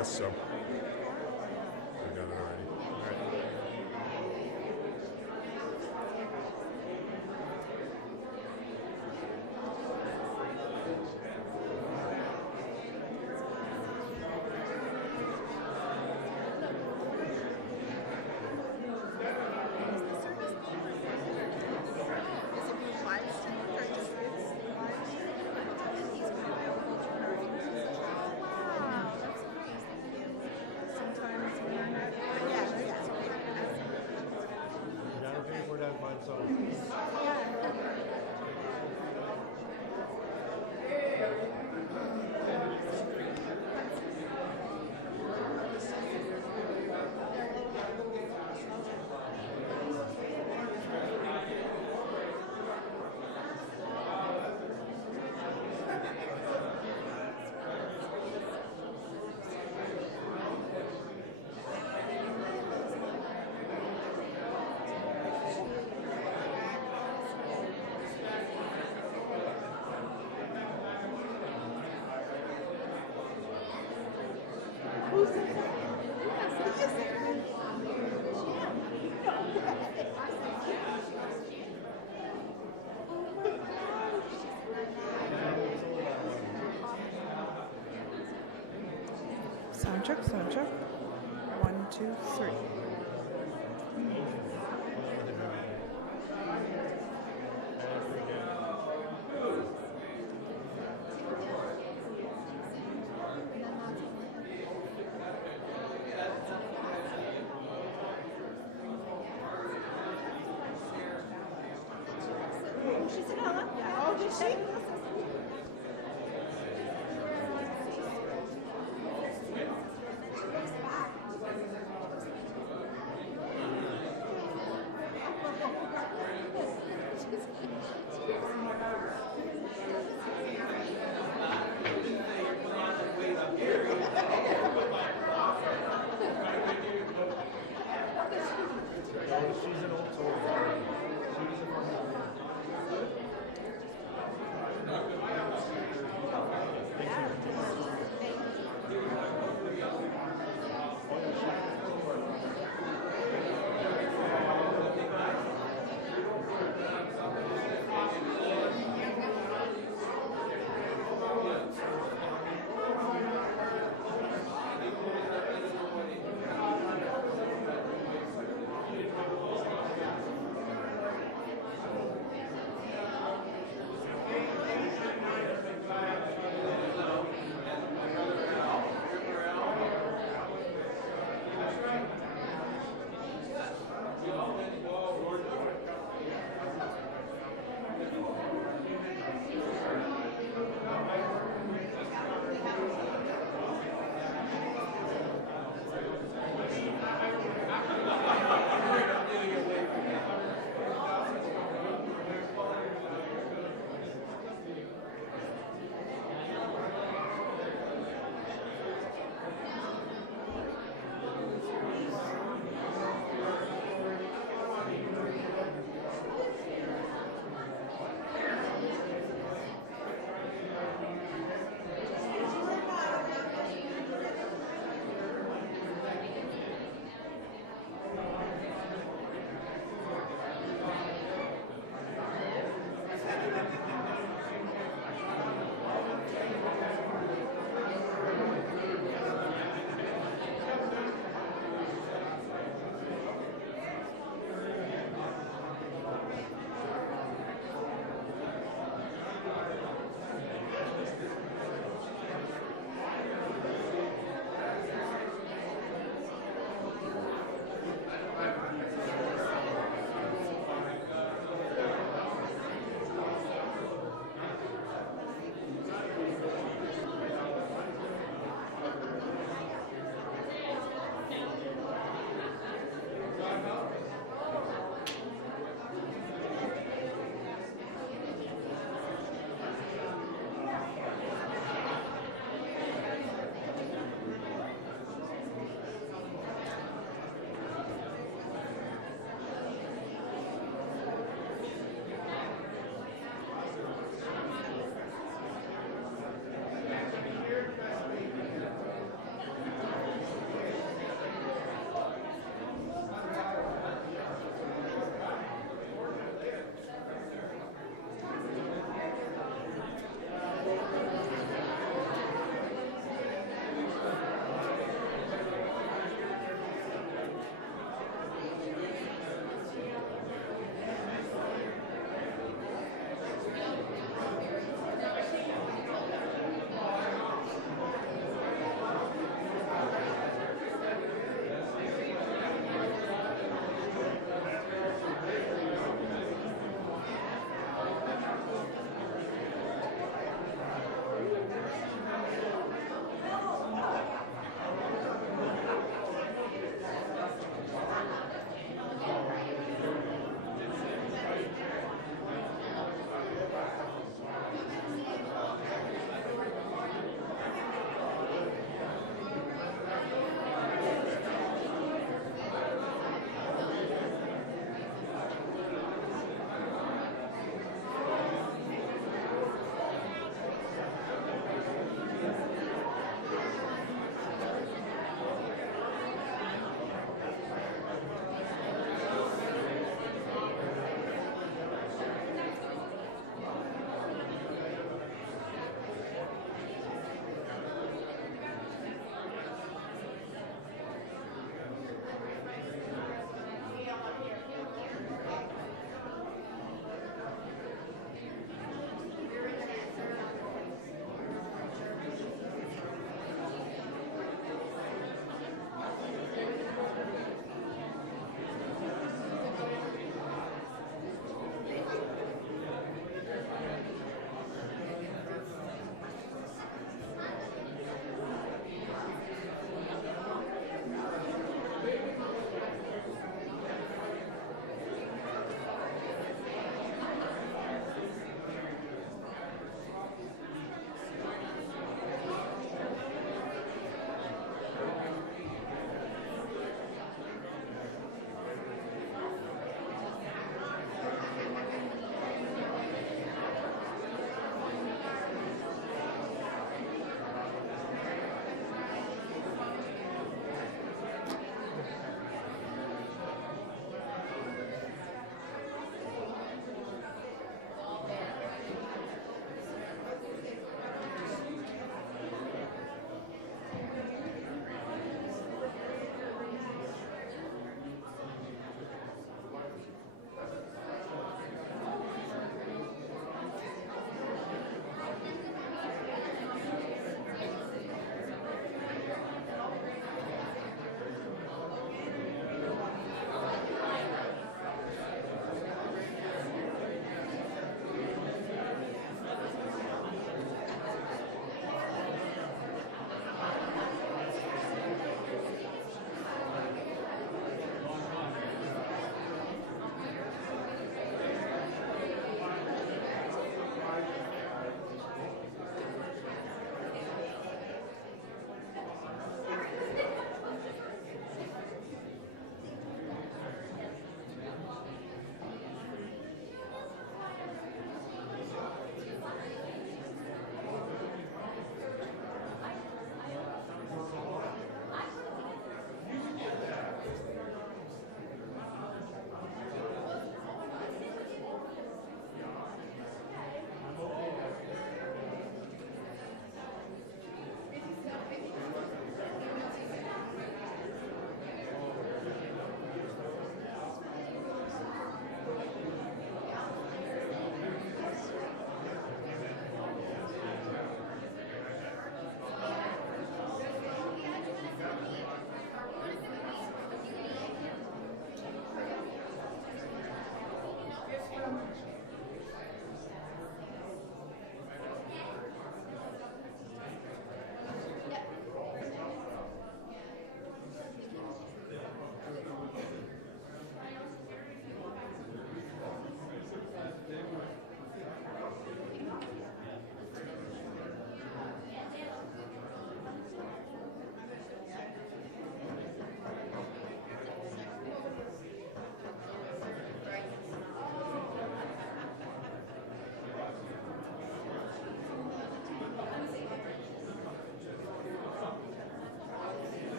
guess so. I got it already. All right. Sound check, sound check. 1, 2, 3. Oh, did she? She's an old soldier. She's a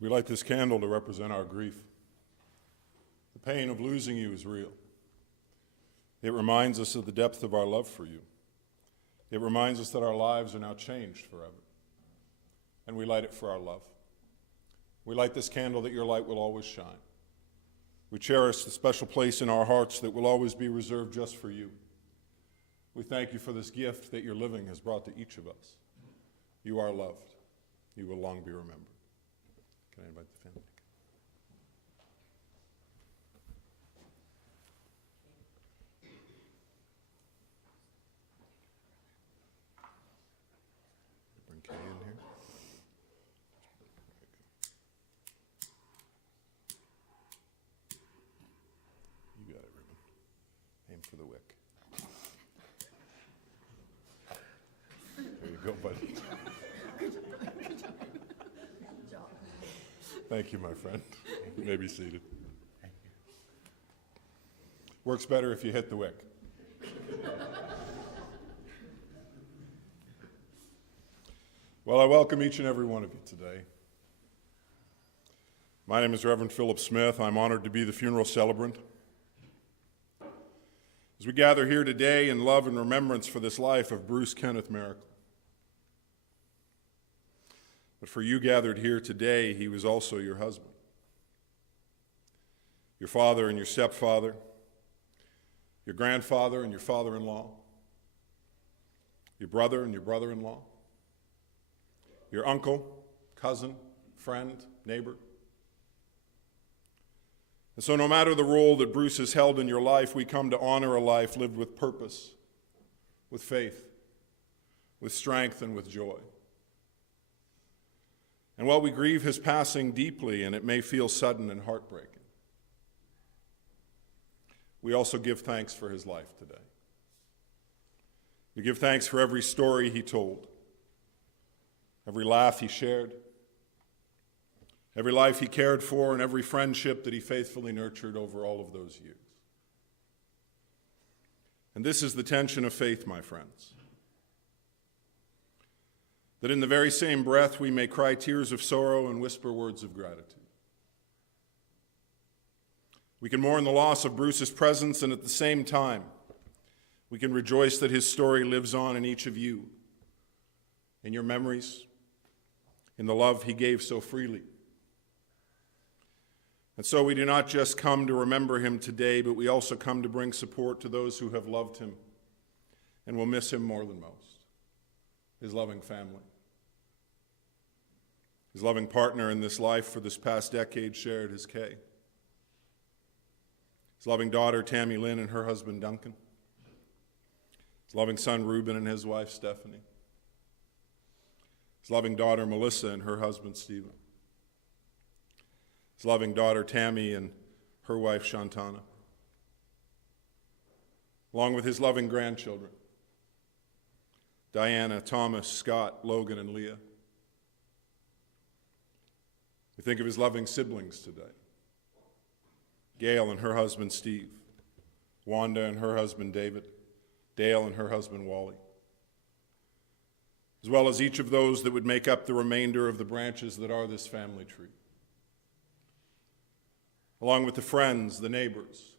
We light this candle to represent our grief. The pain of losing you is real. It reminds us of the depth of our love for you. It reminds us that our lives are now changed forever. And we light it for our love. We light this candle that your light will always shine. We cherish the special place in our hearts that will always be reserved just for you. We thank you for this gift that your living has brought to each of us. You are loved. You will long be remembered. Can I invite the family? Bring Kay in here. You got it, Ruben. Aim for the wick. There you go, buddy. Thank you, my friend. You may be seated. Works better if you hit the wick. Well, I welcome each and every one of you today. My name is Reverend Philip Smith. I'm honored to be the funeral celebrant. As we gather here today in love and remembrance for this life of Bruce Kenneth Maracle. But for you gathered here today, he was also your husband, your father and your stepfather, your grandfather and your father-in-law, your brother and your brother-in-law, your uncle, cousin, friend, neighbor. And so no matter the role that Bruce has held in your life, we come to honor a life lived with purpose, with faith, with strength, and with joy. And while we grieve his passing deeply, and it may feel sudden and heartbreaking, we also give thanks for his life today. We give thanks for every story he told, every laugh he shared, every life he cared for, and every friendship that he faithfully nurtured over all of those years. And this is the tension of faith, my friends. That in the very same breath we may cry tears of sorrow and whisper words of gratitude. We can mourn the loss of Bruce's presence, and at the same time, we can rejoice that his story lives on in each of you, in your memories, in the love he gave so freely. And so we do not just come to remember him today, but we also come to bring support to those who have loved him and will miss him more than most. His loving family. His loving partner in this life for this past decade shared his Kay. His loving daughter, Tammy Lynn, and her husband, Duncan. His loving son, Reuben, and his wife, Stephanie. His loving daughter, Melissa, and her husband, Stephen. His loving daughter, Tammy, and her wife, Shantana. Along with his loving grandchildren, Diana, Thomas, Scott, Logan, and Leah. We think of his loving siblings today. Gail and her husband, Steve. Wanda and her husband, David. Dale and her husband, Wally. As well as each of those that would make up the remainder of the branches that are this family tree. Along with the friends, the neighbors,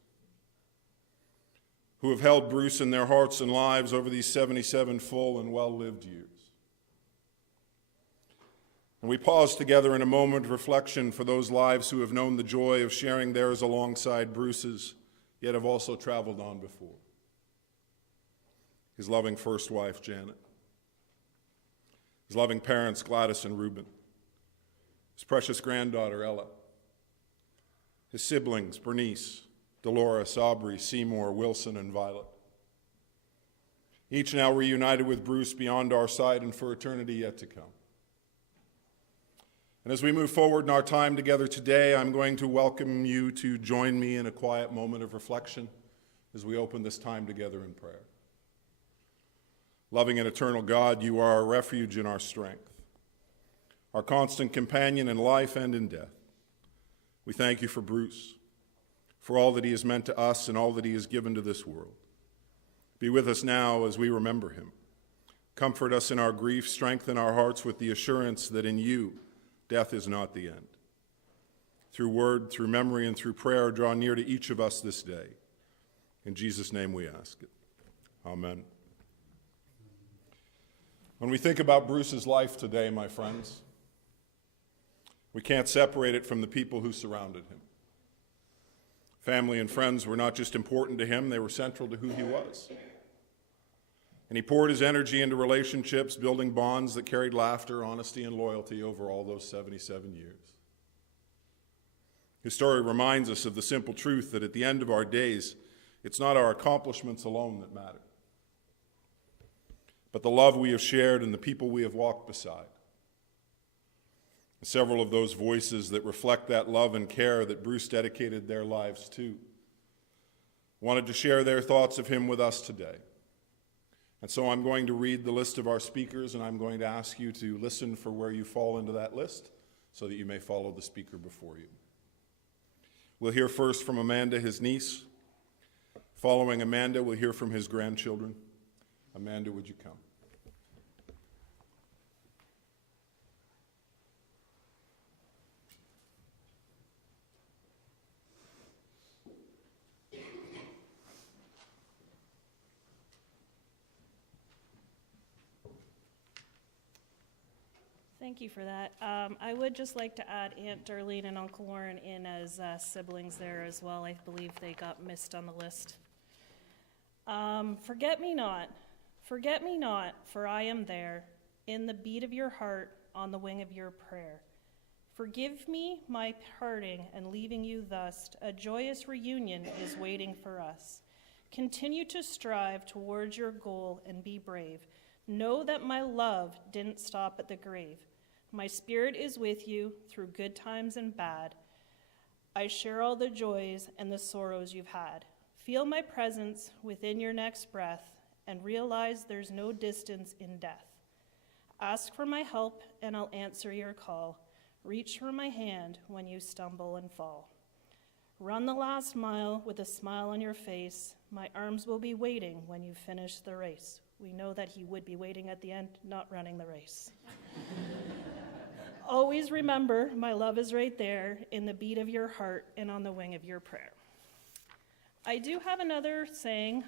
who have held Bruce in their hearts and lives over these 77 full and well-lived years. And we pause together in a moment of reflection for those lives who have known the joy of sharing theirs alongside Bruce's, yet have also traveled on before. His loving first wife, Janet. His loving parents, Gladys and Reuben. His precious granddaughter, Ella. His siblings, Bernice, Dolores, Aubrey, Seymour, Wilson, and Violet. Each now reunited with Bruce beyond our sight and for eternity yet to come. And as we move forward in our time together today, I'm going to welcome you to join me in a quiet moment of reflection as we open this time together in prayer. Loving and eternal God, you are our refuge and our strength, our constant companion in life and in death. We thank you for Bruce, for all that he has meant to us and all that he has given to this world. Be with us now as we remember him. Comfort us in our grief, strengthen our hearts with the assurance that in you, death is not the end. through word, through memory, and through prayer, draw near to each of us this day. In Jesus' name we ask it. Amen. When we think about Bruce's life today, my friends, we can't separate it from the people who surrounded him. Family and friends were not just important to him, they were central to who he was. And he poured his energy into relationships, building bonds that carried laughter, honesty, and loyalty over all those 77 years. His story reminds us of the simple truth that at the end of our days, it's not our accomplishments alone that matter, but the love we have shared and the people we have walked beside. Several of those voices that reflect that love and care that Bruce dedicated their lives to wanted to share their thoughts of him with us today. And so I'm going to read the list of our speakers, and I'm going to ask you to listen for where you fall into that list so that you may follow the speaker before you. We'll hear first from Amanda, his niece. Following Amanda, we'll hear from his grandchildren. Amanda, would you come? Thank you for that. I would just like to add Aunt Darlene and Uncle Warren in as siblings there as well. I believe they got missed on the list. Forget me not, for I am there, in the beat of your heart, on the wing of your prayer. Forgive me my parting and leaving you thus. A joyous reunion is waiting for us. Continue to strive towards your goal and be brave. Know that my love didn't stop at the grave. My spirit is with you through good times and bad. I share all the joys and the sorrows you've had. Feel my presence within your next breath and realize there's no distance in death. Ask for my help and I'll answer your call. Reach for my hand when you stumble and fall. Run the last mile with a smile on your face. My arms will be waiting when you finish the race. We know that he would be waiting at the end, not running the race. Always remember, my love is right there in the beat of your heart and on the wing of your prayer. I do have another saying,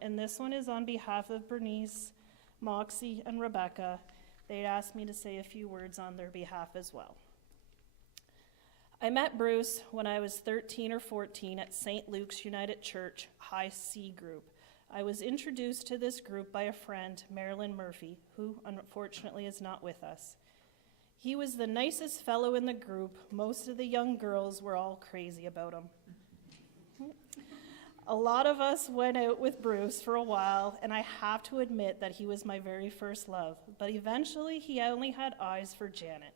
and this one is on behalf of Bernice, Moxie, and Rebecca. They'd asked me to say a few words on their behalf as well. I met Bruce when I was 13 or 14 at St. Luke's United Church High C group. I was introduced to this group by a friend, Marilyn Murphy, who unfortunately is not with us. He was the nicest fellow in the group. Most of the young girls were all crazy about him. A lot of us went out with Bruce for a while, and I have to admit that he was my very first love, but eventually he only had eyes for Janet.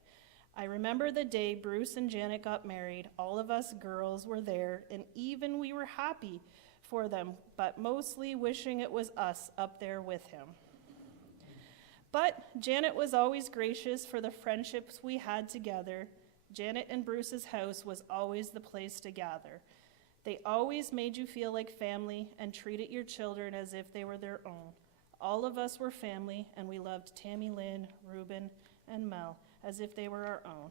I remember the day Bruce and Janet got married. All of us girls were there, and even we were happy for them, but mostly wishing it was us up there with him. But Janet was always gracious for the friendships we had together. Janet and Bruce's house was always the place to gather. They always made you feel like family and treated your children as if they were their own. All of us were family, and we loved Tammy Lynn, Reuben, and Mel as if they were our own.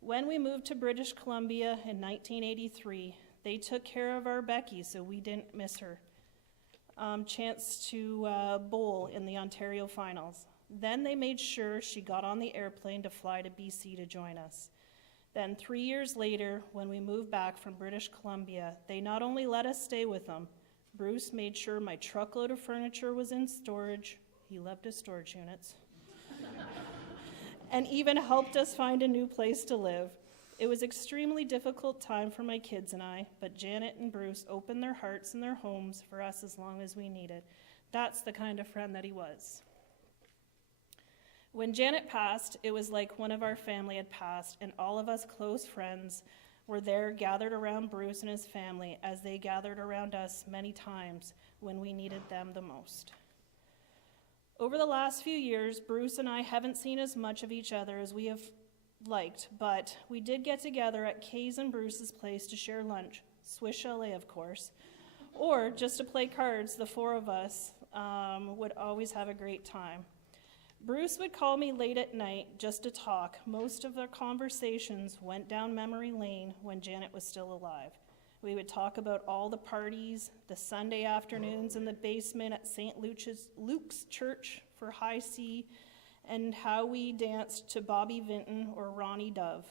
When we moved to British Columbia in 1983, they took care of our Becky so we didn't miss her chance to bowl in the Ontario finals. Then they made sure she got on the airplane to fly to BC to join us. Then 3 years later, when we moved back from British Columbia, they not only let us stay with them, Bruce made sure my truckload of furniture was in storage. He loved his storage units. And even helped us find a new place to live. It was an extremely difficult time for my kids and I, but Janet and Bruce opened their hearts and their homes for us as long as we needed. That's the kind of friend that he was. When Janet passed, it was like one of our family had passed, and all of us close friends were there gathered around Bruce and his family as they gathered around us many times when we needed them the most. Over the last few years, Bruce and I haven't seen as much of each other as we have liked, but we did get together at Kay's and Bruce's place to share lunch, Swiss Chalet, of course, or just to play cards. The four of us would always have a great time. Bruce would call me late at night just to talk. Most of our conversations went down memory lane when Janet was still alive. We would talk about all the parties, the Sunday afternoons in the basement at St. Luke's Church for High C, and how we danced to Bobby Vinton or Ronnie Dove.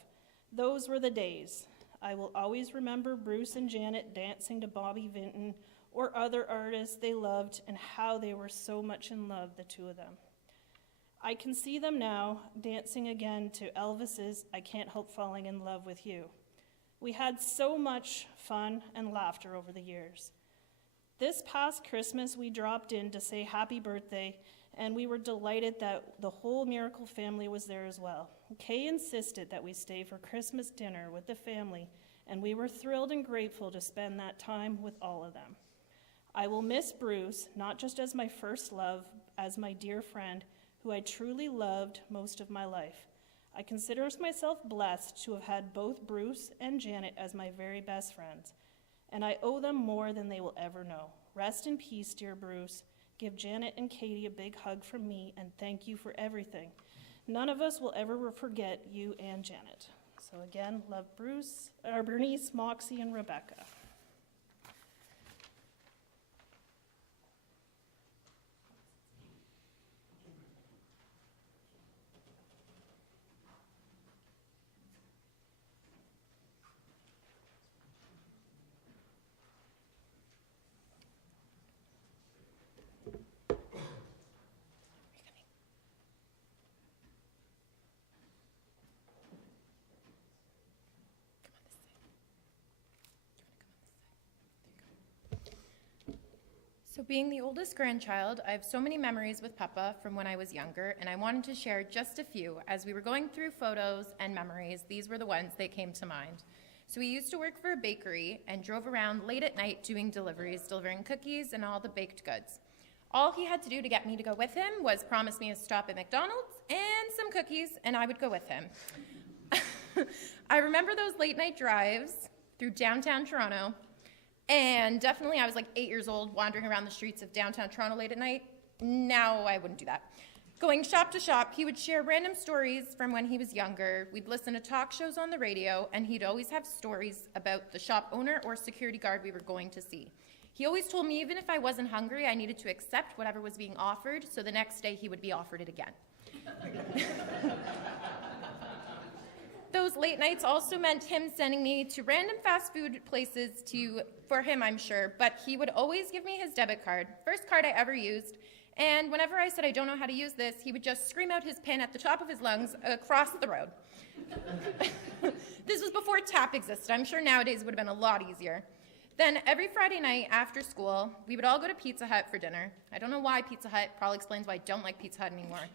Those were the days. I will always remember Bruce and Janet dancing to Bobby Vinton or other artists they loved, and how they were so much in love, the two of them. I can see them now dancing again to Elvis's I Can't Help Falling in Love with You. We had so much fun and laughter over the years. This past Christmas, we dropped in to say happy birthday, and we were delighted that the whole Maracle family was there as well. Kay insisted that we stay for Christmas dinner with the family, and we were thrilled and grateful to spend that time with all of them. I will miss Bruce, not just as my first love, as my dear friend, who I truly loved most of my life. I consider myself blessed to have had both Bruce and Janet as my very best friends, and I owe them more than they will ever know. Rest in peace, dear Bruce. Give Janet and Katie a big hug from me, and thank you for everything. None of us will ever forget you and Janet. So again, love Bernice, Moxie, and Rebecca. So being the oldest grandchild, I have so many memories with Papa from when I was younger, and I wanted to share just a few. As we were going through photos and memories, these were the ones that came to mind. So he used to work for a bakery and drove around late at night doing deliveries, delivering cookies and all the baked goods. All he had to do to get me to go with him was promise me a stop at McDonald's and some cookies, and I would go with him. I remember those late night drives through downtown Toronto. And definitely I was like 8 years old wandering around the streets of downtown Toronto late at night. Now I wouldn't do that. Going shop to shop, he would share random stories from when he was younger. We'd listen to talk shows on the radio, and he'd always have stories about the shop owner or security guard we were going to see. He always told me even if I wasn't hungry, I needed to accept whatever was being offered, so the next day he would be offered it again. Those late nights also meant him sending me to random fast food places for him, I'm sure, but he would always give me his debit card, first card I ever used, and whenever I said I don't know how to use this, he would just scream out his PIN at the top of his lungs across the road. This was before tap existed. I'm sure nowadays it would have been a lot easier. Then every Friday night after school, we would all go to Pizza Hut for dinner. I don't know why Pizza Hut, probably explains why I don't like Pizza Hut anymore.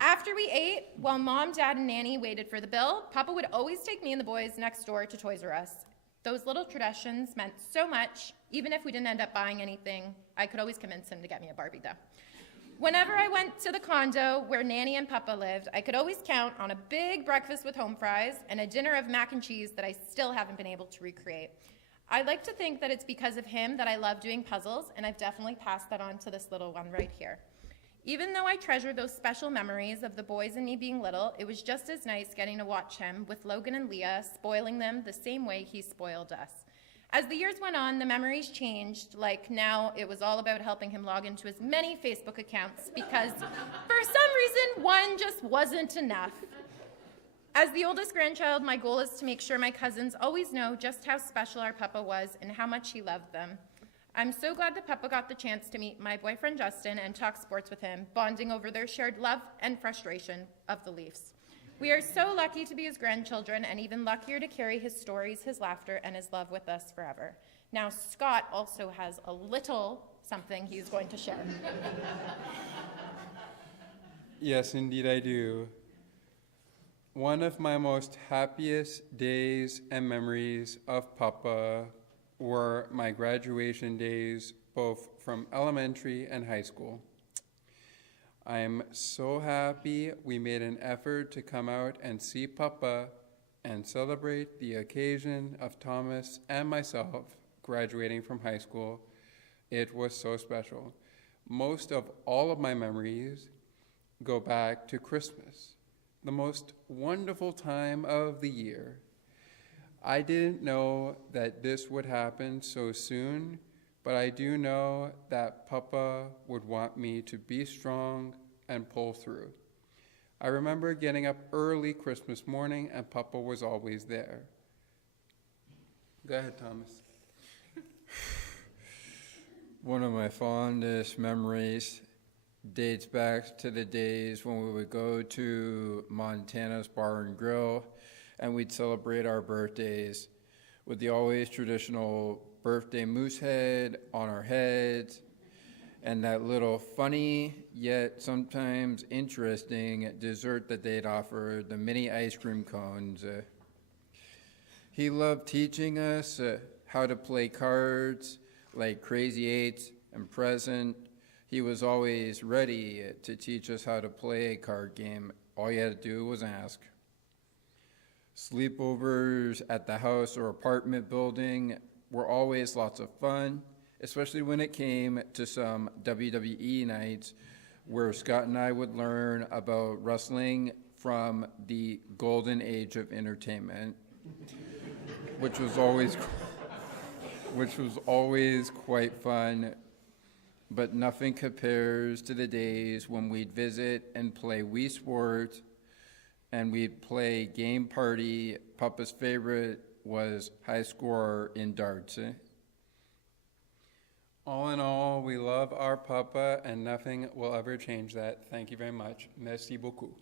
After we ate, while Mom, Dad, and Nanny waited for the bill, Papa would always take me and the boys next door to Toys R Us. Those little traditions meant so much. Even if we didn't end up buying anything, I could always convince him to get me a Barbie, though. Whenever I went to the condo where Nanny and Papa lived, I could always count on a big breakfast with home fries and a dinner of mac and cheese that I still haven't been able to recreate. I like to think that it's because of him that I love doing puzzles, and I've definitely passed that on to this little one right here. Even though I treasure those special memories of the boys and me being little, it was just as nice getting to watch him with Logan and Leah, spoiling them the same way he spoiled us. As the years went on, the memories changed, like now it was all about helping him log into as many Facebook accounts because for some reason, one just wasn't enough. As the oldest grandchild, my goal is to make sure my cousins always know just how special our Papa was and how much he loved them. I'm so glad that Papa got the chance to meet my boyfriend Justin and talk sports with him, bonding over their shared love and frustration of the Leafs. We are so lucky to be his grandchildren and even luckier to carry his stories, his laughter, and his love with us forever. Now, Scott also has a little something he's going to share. Yes, indeed I do. One of my most happiest days and memories of Papa were my graduation days, both from elementary and high school. I'm so happy we made an effort to come out and see Papa and celebrate the occasion of Thomas and myself graduating from high school. It was so special. Most of all of my memories go back to Christmas, the most wonderful time of the year. I didn't know that this would happen so soon, but I do know that Papa would want me to be strong and pull through. I remember getting up early Christmas morning and Papa was always there. Go ahead, Thomas. One of my fondest memories dates back to the days when we would go to Montana's Bar and Grill and we'd celebrate our birthdays with the always traditional birthday moose head on our heads and that little funny yet sometimes interesting dessert that they'd offer, the mini ice cream cones. He loved teaching us how to play cards like Crazy Eights and Present. He was always ready to teach us how to play a card game. All you had to do was ask. Sleepovers at the house or apartment building were always lots of fun, especially when it came to some WWE nights where Scott and I would learn about wrestling from the golden age of entertainment, which was always quite fun, but nothing compares to the days when we'd visit and play Wii Sports and we'd play Game Party. Papa's favorite was High Score in darts. All in all, we love our Papa and nothing will ever change that. Thank you very much. Merci beaucoup.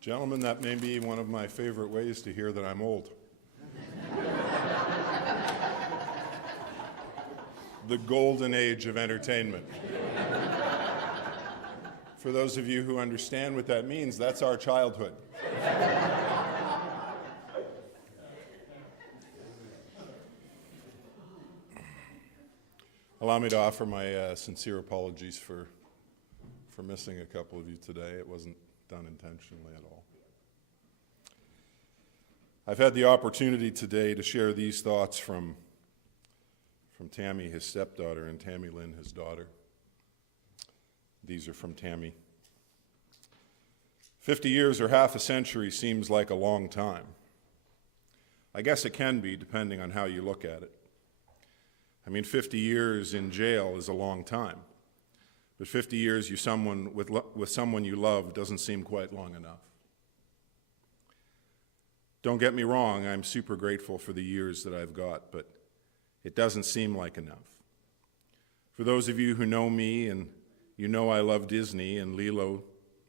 Gentlemen, that may be one of my favorite ways to hear that I'm old. The golden age of entertainment. For those of you who understand what that means, that's our childhood. Allow me to offer my sincere apologies for missing a couple of you today. It wasn't done intentionally at all. I've had the opportunity today to share these thoughts from Tammy, his stepdaughter, and Tammy Lynn, his daughter. These are from Tammy. 50 years or half a century seems like a long time. I guess it can be, depending on how you look at it. I mean, 50 years in jail is a long time. But 50 years with someone you love doesn't seem quite long enough. Don't get me wrong, I'm super grateful for the years that I've got, but it doesn't seem like enough. For those of you who know me and you know I love Disney, and Lilo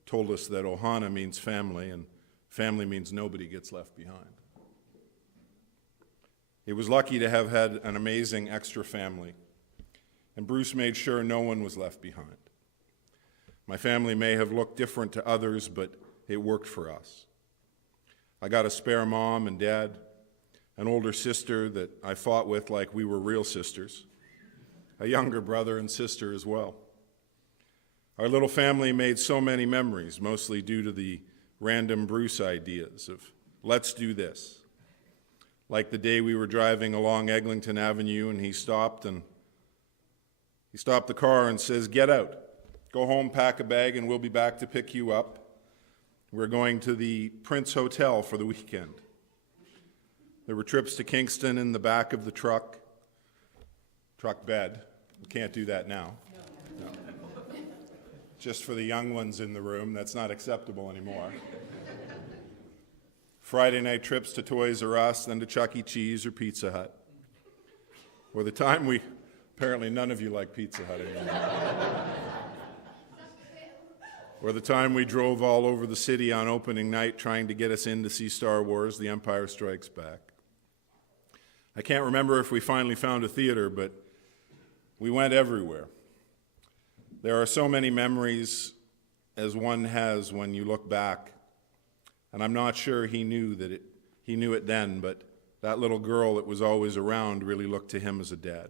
told us that Ohana means family, and family means nobody gets left behind. It was lucky to have had an amazing extra family, and Bruce made sure no one was left behind. My family may have looked different to others, but it worked for us. I got a spare mom and dad, an older sister that I fought with like we were real sisters, a younger brother and sister as well. Our little family made so many memories, mostly due to the random Bruce ideas of, let's do this. Like the day we were driving along Eglinton Avenue and he stopped the car and says, "Get out. Go home, pack a bag, and we'll be back to pick you up. We're going to the Prince Hotel for the weekend." There were trips to Kingston in the back of the truck bed. We can't do that now. No. Just for the young ones in the room, that's not acceptable anymore. Friday night trips to Toys R Us, then to Chuck E. Cheese or Pizza Hut. Or the time apparently none of you like Pizza Hut anymore. Or the time we drove all over the city on opening night trying to get us in to see Star Wars, The Empire Strikes Back. I can't remember if we finally found a theater, but we went everywhere. There are so many memories as one has when you look back, and I'm not sure he knew it then, but that little girl that was always around really looked to him as a dad.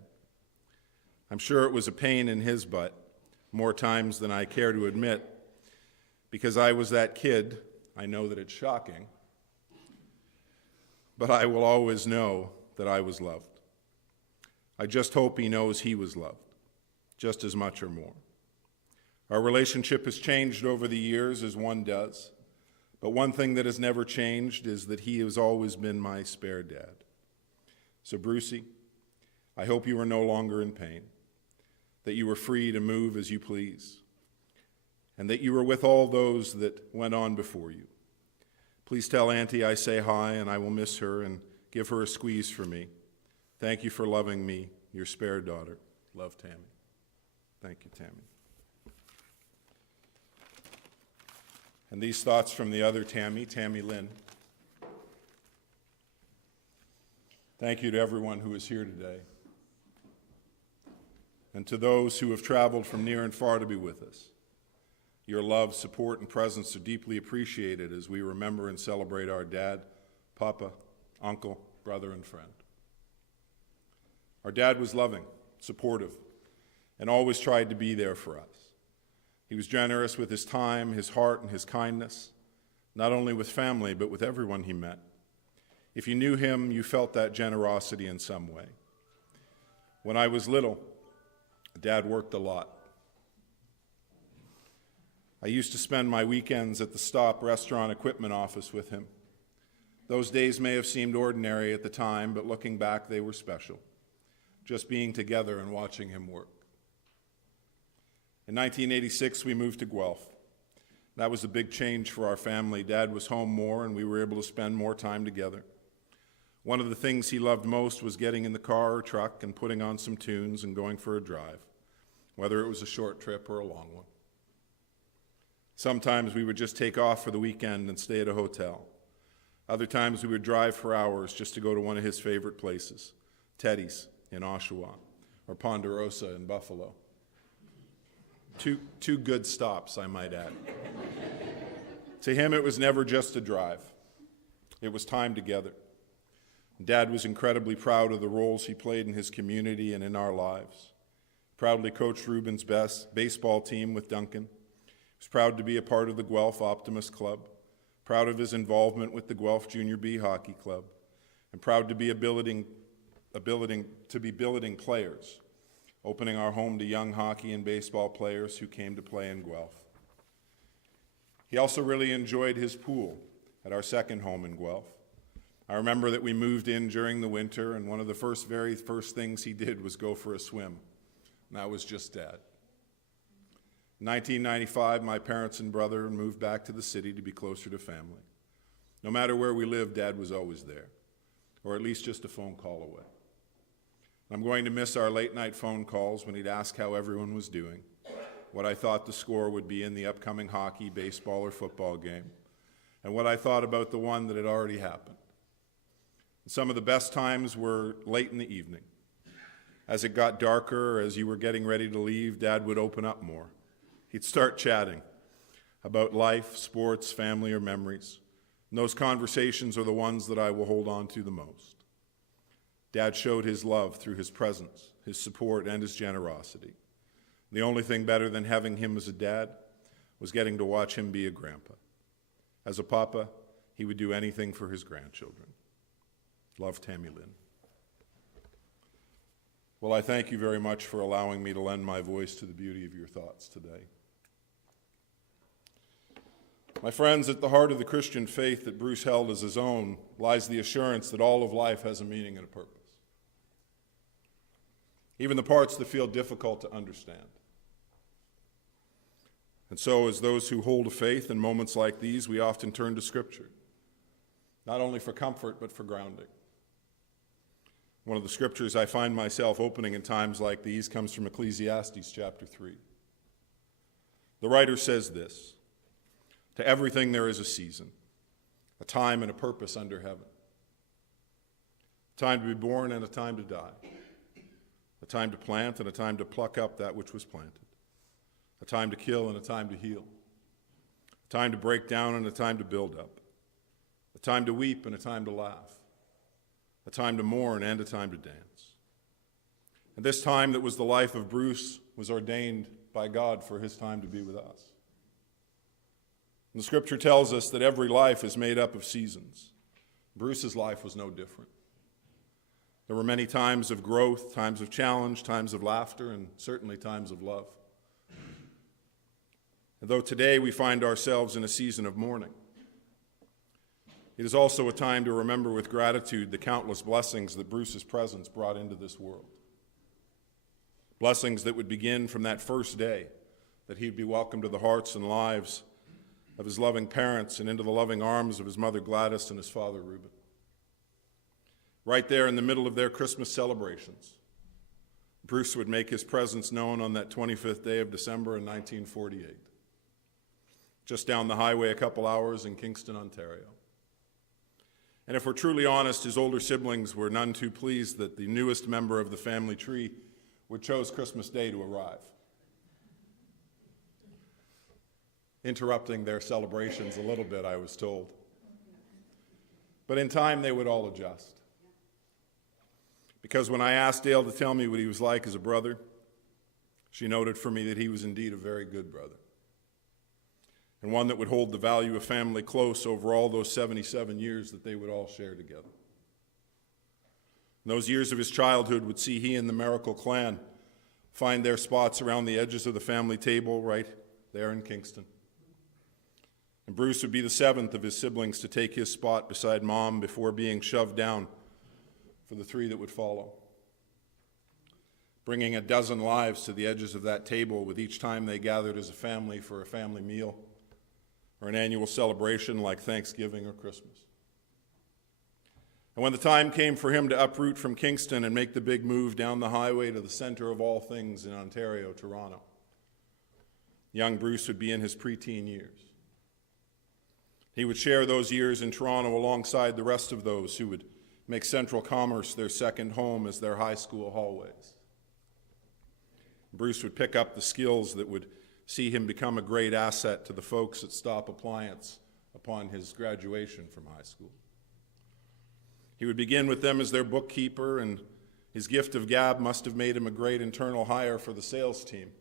I'm sure it was a pain in his butt more times than I care to admit. Because I was that kid, I know that it's shocking, but I will always know that I was loved. I just hope he knows he was loved, just as much or more. Our relationship has changed over the years, as one does, but one thing that has never changed is that he has always been my spare dad. So, Brucey, I hope you are no longer in pain, that you are free to move as you please, and that you are with all those that went on before you. Please tell Auntie I say hi, and I will miss her, and give her a squeeze for me. Thank you for loving me, your spare daughter. Love, Tammy. Thank you, Tammy. And these thoughts from the other Tammy, Tammy Lynn. Thank you to everyone who is here today, and to those who have traveled from near and far to be with us. Your love, support, and presence are deeply appreciated as we remember and celebrate our dad, papa, uncle, brother, and friend. Our dad was loving, supportive, and always tried to be there for us. He was generous with his time, his heart, and his kindness, not only with family, but with everyone he met. If you knew him, you felt that generosity in some way. When I was little, Dad worked a lot. I used to spend my weekends at the Stop restaurant equipment office with him. Those days may have seemed ordinary at the time, but looking back, they were special, just being together and watching him work. In 1986, we moved to Guelph. That was a big change for our family. Dad was home more, and we were able to spend more time together. One of the things he loved most was getting in the car or truck and putting on some tunes and going for a drive, whether it was a short trip or a long one. Sometimes we would just take off for the weekend and stay at a hotel. Other times we would drive for hours just to go to one of his favorite places, Teddy's in Oshawa or Ponderosa in Buffalo. Two good stops, I might add. To him, it was never just a drive. It was time together. Dad was incredibly proud of the roles he played in his community and in our lives. Proudly coached Reuben's best baseball team with Duncan. He was proud to be a part of the Guelph Optimist Club, proud of his involvement with the Guelph Junior B Hockey Club, and proud to be billeting players, opening our home to young hockey and baseball players who came to play in Guelph. He also really enjoyed his pool at our second home in Guelph. I remember that we moved in during the winter, and one of the very first things he did was go for a swim, and that was just Dad. In 1995, my parents and brother moved back to the city to be closer to family. No matter where we lived, Dad was always there, or at least just a phone call away. I'm going to miss our late-night phone calls when he'd ask how everyone was doing, what I thought the score would be in the upcoming hockey, baseball, or football game, and what I thought about the one that had already happened. Some of the best times were late in the evening. As it got darker, as you were getting ready to leave, Dad would open up more. He'd start chatting about life, sports, family, or memories. And those conversations are the ones that I will hold on to the most. Dad showed his love through his presence, his support, and his generosity. The only thing better than having him as a dad was getting to watch him be a grandpa. As a papa, he would do anything for his grandchildren. Love, Tammy Lynn. Well, I thank you very much for allowing me to lend my voice to the beauty of your thoughts today. My friends, at the heart of the Christian faith that Bruce held as his own lies the assurance that all of life has a meaning and a purpose, even the parts that feel difficult to understand. And so, as those who hold a faith in moments like these, we often turn to Scripture, not only for comfort, but for grounding. One of the scriptures I find myself opening in times like these comes from Ecclesiastes chapter 3. The writer says this: "To everything there is a season, a time and a purpose under heaven. A time to be born and a time to die. A time to plant and a time to pluck up that which was planted. A time to kill and a time to heal. A time to break down and a time to build up. A time to weep and a time to laugh. A time to mourn and a time to dance." And this time that was the life of Bruce was ordained by God for his time to be with us. And the scripture tells us that every life is made up of seasons. Bruce's life was no different. There were many times of growth, times of challenge, times of laughter, and certainly times of love. And though today we find ourselves in a season of mourning, it is also a time to remember with gratitude the countless blessings that Bruce's presence brought into this world. Blessings that would begin from that first day that he'd be welcomed to the hearts and lives of his loving parents and into the loving arms of his mother Gladys and his father Reuben. Right there in the middle of their Christmas celebrations, Bruce would make his presence known on that 25th day of December in 1948, just down the highway a couple hours in Kingston, Ontario. And if we're truly honest, his older siblings were none too pleased that the newest member of the family tree would choose Christmas Day to arrive, interrupting their celebrations a little bit, I was told. But in time, they would all adjust. Because when I asked Dale to tell me what he was like as a brother, she noted for me that he was indeed a very good brother, and one that would hold the value of family close over all those 77 years that they would all share together. And those years of his childhood would see he and the Maracle clan find their spots around the edges of the family table right there in Kingston. And Bruce would be the seventh of his siblings to take his spot beside Mom before being shoved down for the three that would follow, bringing a dozen lives to the edges of that table with each time they gathered as a family for a family meal or an annual celebration like Thanksgiving or Christmas. And when the time came for him to uproot from Kingston and make the big move down the highway to the center of all things in Ontario, Toronto, young Bruce would be in his preteen years. He would share those years in Toronto alongside the rest of those who would make Central Commerce their second home as their high school hallways. Bruce would pick up the skills that would see him become a great asset to the folks at Stop Appliance upon his graduation from high school. He would begin with them as their bookkeeper, and his gift of gab must have made him a great internal hire for the sales team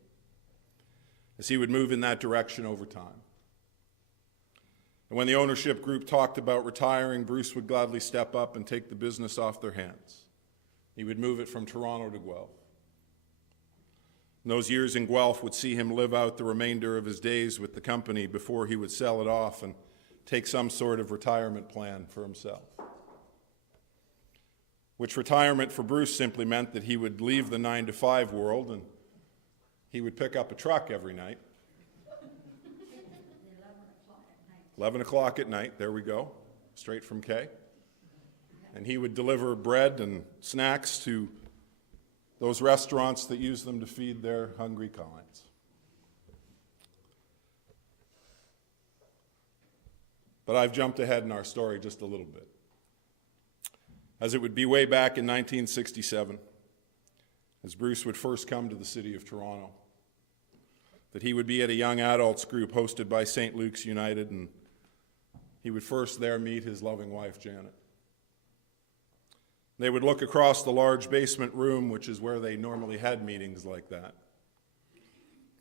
as he would move in that direction over time. And when the ownership group talked about retiring, Bruce would gladly step up and take the business off their hands. He would move it from Toronto to Guelph. And those years in Guelph would see him live out the remainder of his days with the company before he would sell it off and take some sort of retirement plan for himself. Which retirement for Bruce simply meant that he would leave the 9-to-5 world and he would pick up a truck every night. 11 o'clock at night, there we go, straight from Kay. And he would deliver bread and snacks to those restaurants that use them to feed their hungry clients. But I've jumped ahead in our story just a little bit. As it would be way back in 1967, as Bruce would first come to the city of Toronto, that he would be at a young adults group hosted by St. Luke's United, and he would first there meet his loving wife, Janet. They would look across the large basement room, which is where they normally had meetings like that,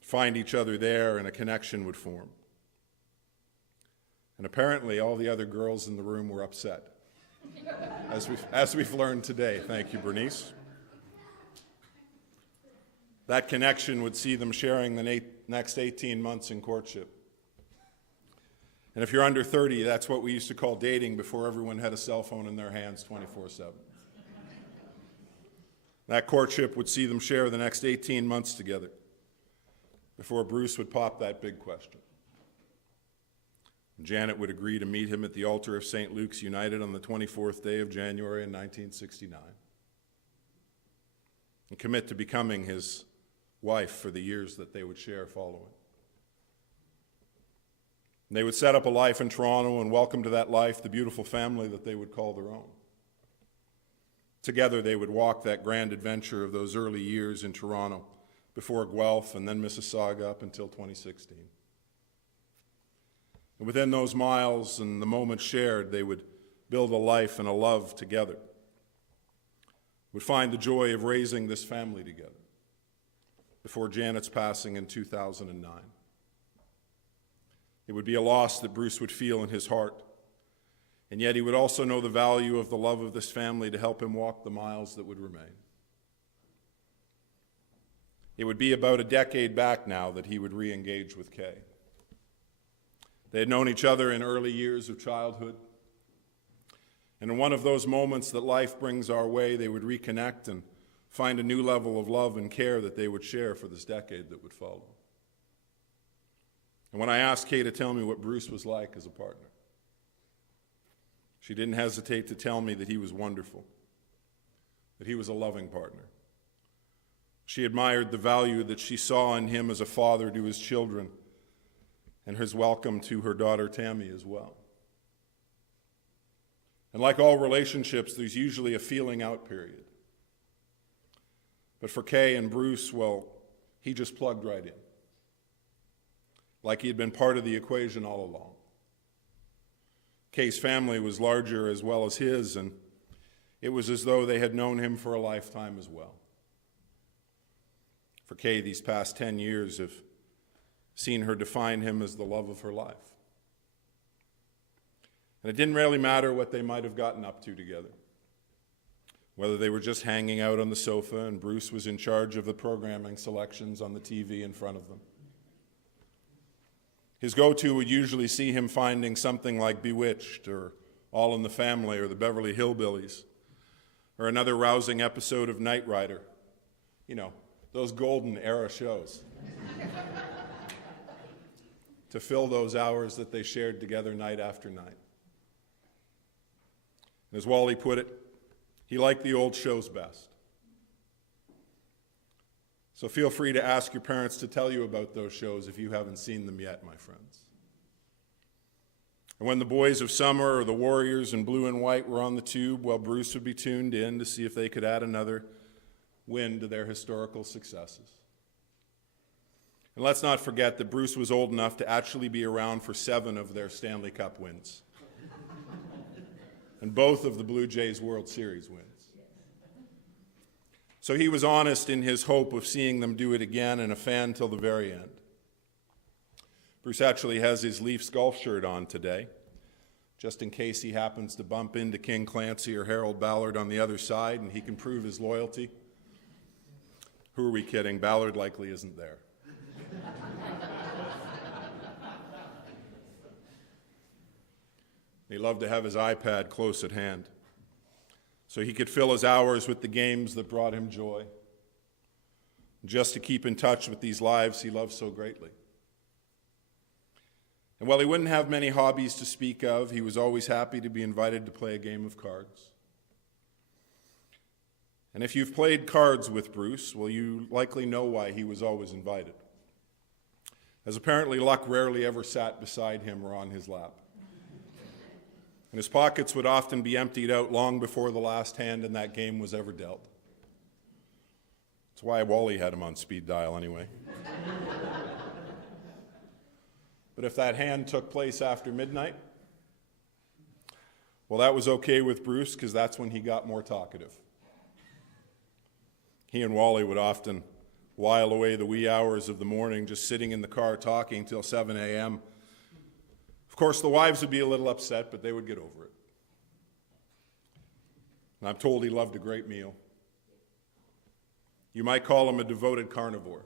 find each other there, and a connection would form. And apparently all the other girls in the room were upset, as we've learned today. Thank you, Bernice. That connection would see them sharing the next 18 months in courtship. And if you're under 30, that's what we used to call dating before everyone had a cell phone in their hands 24/7. That courtship would see them share the next 18 months together before Bruce would pop that big question. Janet would agree to meet him at the altar of St. Luke's United on the 24th day of January in 1969 and commit to becoming his wife for the years that they would share following. And they would set up a life in Toronto and welcome to that life the beautiful family that they would call their own. Together they would walk that grand adventure of those early years in Toronto before Guelph and then Mississauga up until 2016. And within those miles and the moments shared, they would build a life and a love together, would find the joy of raising this family together, before Janet's passing in 2009. It would be a loss that Bruce would feel in his heart, and yet he would also know the value of the love of this family to help him walk the miles that would remain. It would be about a decade back now that he would re-engage with Kay. They had known each other in early years of childhood, and in one of those moments that life brings our way, they would reconnect and find a new level of love and care that they would share for this decade that would follow. And when I asked Kay to tell me what Bruce was like as a partner, she didn't hesitate to tell me that he was wonderful, that he was a loving partner. She admired the value that she saw in him as a father to his children and his welcome to her daughter Tammy as well. And like all relationships, there's usually a feeling out period. But for Kay and Bruce, well, he just plugged right in, like he had been part of the equation all along. Kay's family was larger as well as his, and it was as though they had known him for a lifetime as well. For Kay, these past 10 years have seen her define him as the love of her life. And it didn't really matter what they might have gotten up to together, whether they were just hanging out on the sofa and Bruce was in charge of the programming selections on the TV in front of them. His go-to would usually see him finding something like Bewitched or All in the Family or the Beverly Hillbillies or another rousing episode of Knight Rider. You know, those golden era shows. To fill those hours that they shared together night after night. And as Wally put it, he liked the old shows best. So feel free to ask your parents to tell you about those shows if you haven't seen them yet, my friends. And when the Boys of Summer or the Warriors in Blue and White were on the tube, well, Bruce would be tuned in to see if they could add another win to their historical successes. And let's not forget that Bruce was old enough to actually be around for 7 of their Stanley Cup wins. And both of the Blue Jays World Series wins. So he was honest in his hope of seeing them do it again and a fan till the very end. Bruce actually has his Leafs golf shirt on today, just in case he happens to bump into King Clancy or Harold Ballard on the other side and he can prove his loyalty. Who are we kidding? Ballard likely isn't there. He loved to have his iPad close at hand so he could fill his hours with the games that brought him joy, just to keep in touch with these lives he loved so greatly. And while he wouldn't have many hobbies to speak of, he was always happy to be invited to play a game of cards. And if you've played cards with Bruce, well, you likely know why he was always invited, as apparently luck rarely ever sat beside him or on his lap. And his pockets would often be emptied out long before the last hand in that game was ever dealt. That's why Wally had him on speed dial anyway. But if that hand took place after midnight, well, that was okay with Bruce because that's when he got more talkative. He and Wally would often while away the wee hours of the morning just sitting in the car talking till 7 a.m. Of course, the wives would be a little upset, but they would get over it. And I'm told he loved a great meal. You might call him a devoted carnivore.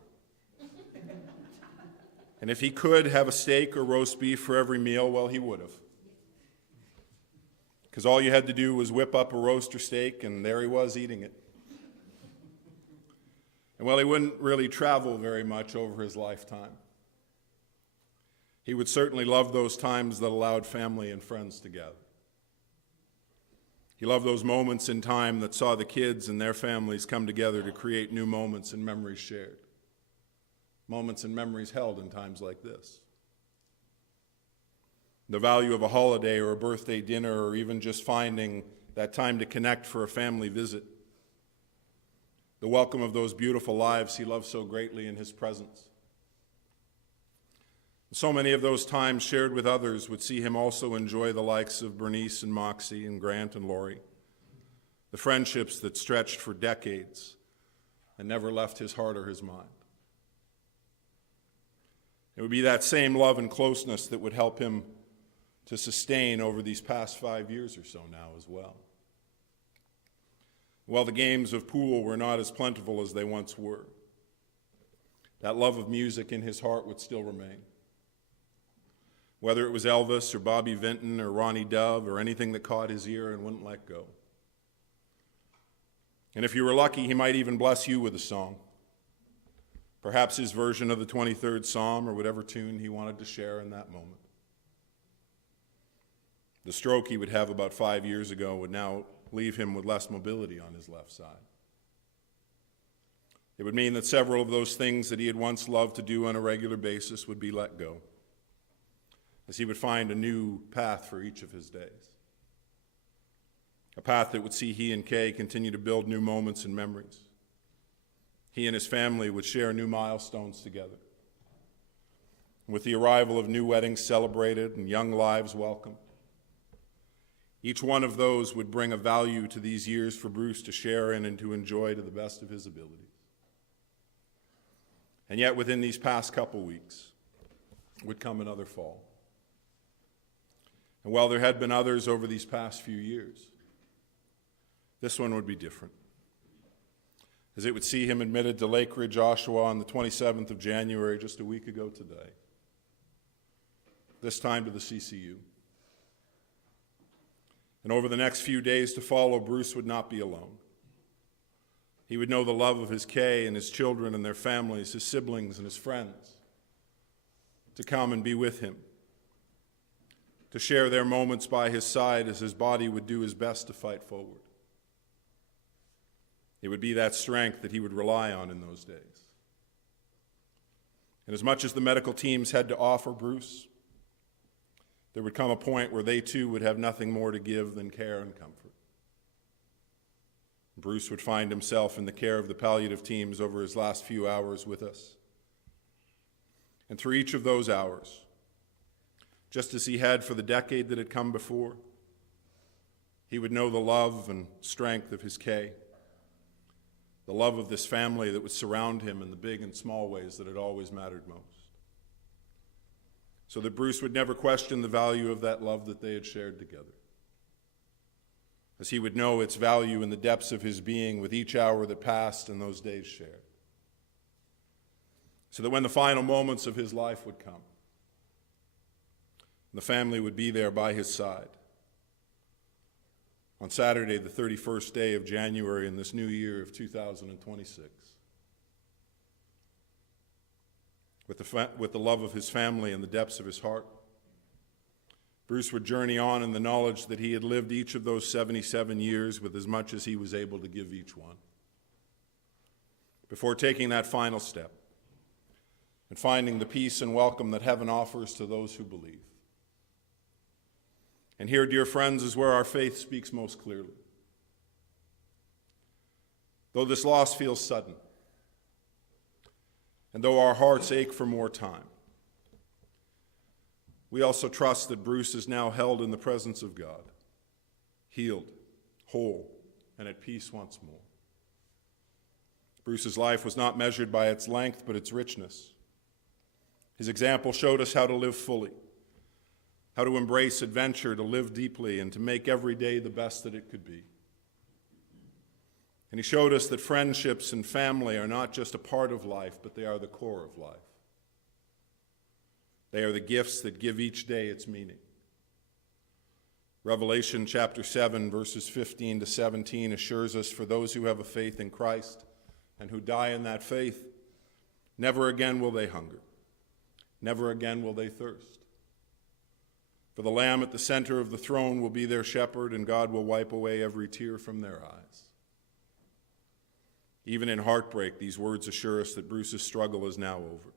And if he could have a steak or roast beef for every meal, well, he would have. Because all you had to do was whip up a roast or steak, and there he was eating it. And while he wouldn't really travel very much over his lifetime, he would certainly love those times that allowed family and friends together. He loved those moments in time that saw the kids and their families come together to create new moments and memories shared. Moments and memories held in times like this. The value of a holiday or a birthday dinner or even just finding that time to connect for a family visit. The welcome of those beautiful lives he loved so greatly in his presence. So many of those times shared with others would see him also enjoy the likes of Bernice and Moxie and Grant and Lori, the friendships that stretched for decades and never left his heart or his mind. It would be that same love and closeness that would help him to sustain over these past 5 years or so now as well. While the games of pool were not as plentiful as they once were, that love of music in his heart would still remain. Whether it was Elvis or Bobby Vinton or Ronnie Dove or anything that caught his ear and wouldn't let go. And if you were lucky, he might even bless you with a song. Perhaps his version of the 23rd Psalm or whatever tune he wanted to share in that moment. The stroke he would have about 5 years ago would now leave him with less mobility on his left side. It would mean that several of those things that he had once loved to do on a regular basis would be let go, as he would find a new path for each of his days. A path that would see he and Kay continue to build new moments and memories. He and his family would share new milestones together. With the arrival of new weddings celebrated and young lives welcomed, each one of those would bring a value to these years for Bruce to share in and to enjoy to the best of his abilities. And yet within these past couple weeks would come another fall. And while there had been others over these past few years, this one would be different, as it would see him admitted to Lake Ridge, Oshawa on the 27th of January, just a week ago today, this time to the CCU. And over the next few days to follow, Bruce would not be alone. He would know the love of his Kay and his children and their families, his siblings and his friends, to come and be with him, to share their moments by his side as his body would do his best to fight forward. It would be that strength that he would rely on in those days. And as much as the medical teams had to offer Bruce, there would come a point where they too would have nothing more to give than care and comfort. Bruce would find himself in the care of the palliative teams over his last few hours with us. And through each of those hours, just as he had for the decade that had come before, he would know the love and strength of his Kay, the love of this family that would surround him in the big and small ways that had always mattered most. So that Bruce would never question the value of that love that they had shared together, as he would know its value in the depths of his being with each hour that passed and those days shared. So that when the final moments of his life would come, the family would be there by his side on Saturday, the 31st day of January in this new year of 2026. With the love of his family and the depths of his heart, Bruce would journey on in the knowledge that he had lived each of those 77 years with as much as he was able to give each one, before taking that final step and finding the peace and welcome that heaven offers to those who believe. And here, dear friends, is where our faith speaks most clearly. Though this loss feels sudden, and though our hearts ache for more time, we also trust that Bruce is now held in the presence of God, healed, whole, and at peace once more. Bruce's life was not measured by its length, but its richness. His example showed us how to live fully, how to embrace adventure, to live deeply, and to make every day the best that it could be. And he showed us that friendships and family are not just a part of life, but they are the core of life. They are the gifts that give each day its meaning. Revelation chapter 7, verses 15 to 17 assures us, for those who have a faith in Christ and who die in that faith, never again will they hunger. Never again will they thirst. For the Lamb at the center of the throne will be their shepherd, and God will wipe away every tear from their eyes. Even in heartbreak, these words assure us that Bruce's struggle is now over.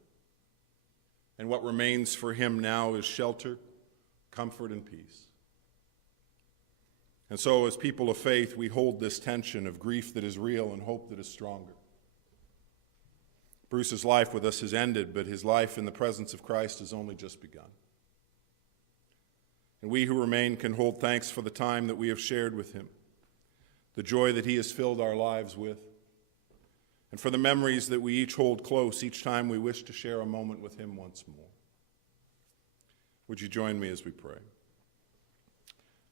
And what remains for him now is shelter, comfort, and peace. And so, as people of faith, we hold this tension of grief that is real and hope that is stronger. Bruce's life with us has ended, but his life in the presence of Christ has only just begun. And we who remain can hold thanks for the time that we have shared with him, the joy that he has filled our lives with, and for the memories that we each hold close each time we wish to share a moment with him once more. Would you join me as we pray?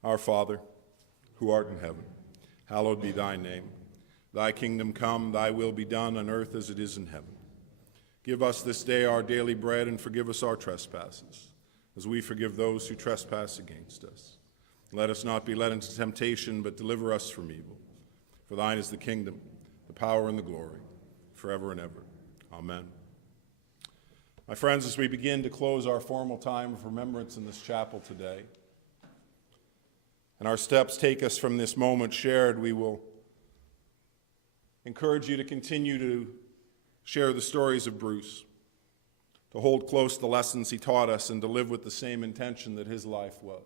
Our Father, who art in heaven, hallowed be thy name. Thy kingdom come, thy will be done on earth as it is in heaven. Give us this day our daily bread, and forgive us our trespasses, as we forgive those who trespass against us. Let us not be led into temptation, but deliver us from evil. For thine is the kingdom, the power, and the glory, forever and ever. Amen. My friends, as we begin to close our formal time of remembrance in this chapel today, and our steps take us from this moment shared, we will encourage you to continue to share the stories of Bruce, to hold close the lessons he taught us, and to live with the same intention that his life was.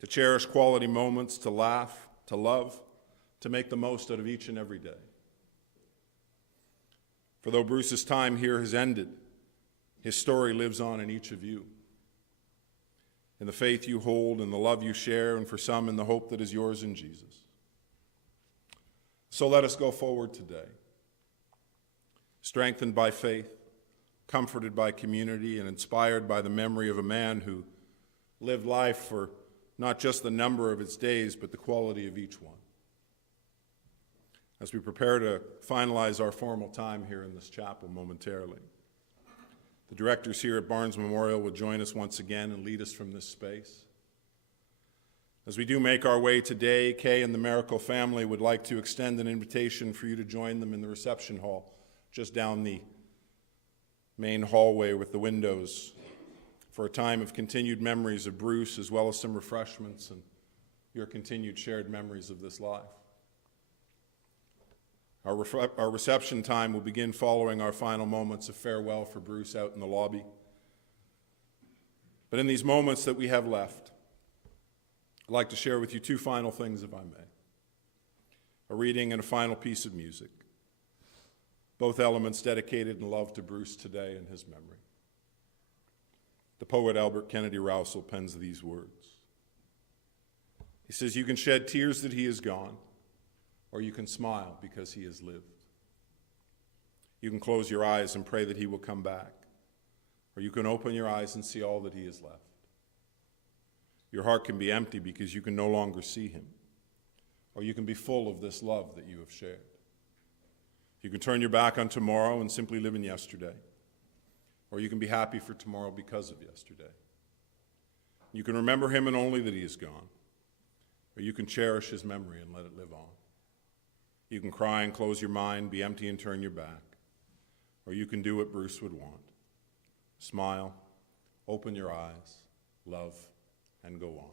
To cherish quality moments, to laugh, to love, to make the most out of each and every day. For though Bruce's time here has ended, his story lives on in each of you. In the faith you hold, in the love you share, and for some in the hope that is yours in Jesus. So let us go forward today, strengthened by faith, comforted by community, and inspired by the memory of a man who lived life for not just the number of its days, but the quality of each one. As we prepare to finalize our formal time here in this chapel momentarily, the directors here at Barnes Memorial will join us once again and lead us from this space. As we do make our way today, Kay and the Maracle family would like to extend an invitation for you to join them in the reception hall, just down the main hallway with the windows, for a time of continued memories of Bruce, as well as some refreshments and your continued shared memories of this life. Our reception time will begin following our final moments of farewell for Bruce out in the lobby. But in these moments that we have left, I'd like to share with you two final things, if I may. A reading and a final piece of music, both elements dedicated in love to Bruce today and his memory. The poet Albert Kennedy Rousseau pens these words. He says, "You can shed tears that he is gone, or you can smile because he has lived. You can close your eyes and pray that he will come back, or you can open your eyes and see all that he has left. Your heart can be empty because you can no longer see him, or you can be full of this love that you have shared. You can turn your back on tomorrow and simply live in yesterday, or you can be happy for tomorrow because of yesterday. You can remember him and only that he is gone, or you can cherish his memory and let it live on. You can cry and close your mind, be empty and turn your back, or you can do what Bruce would want. Smile, open your eyes, love, and go on."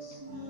Smile.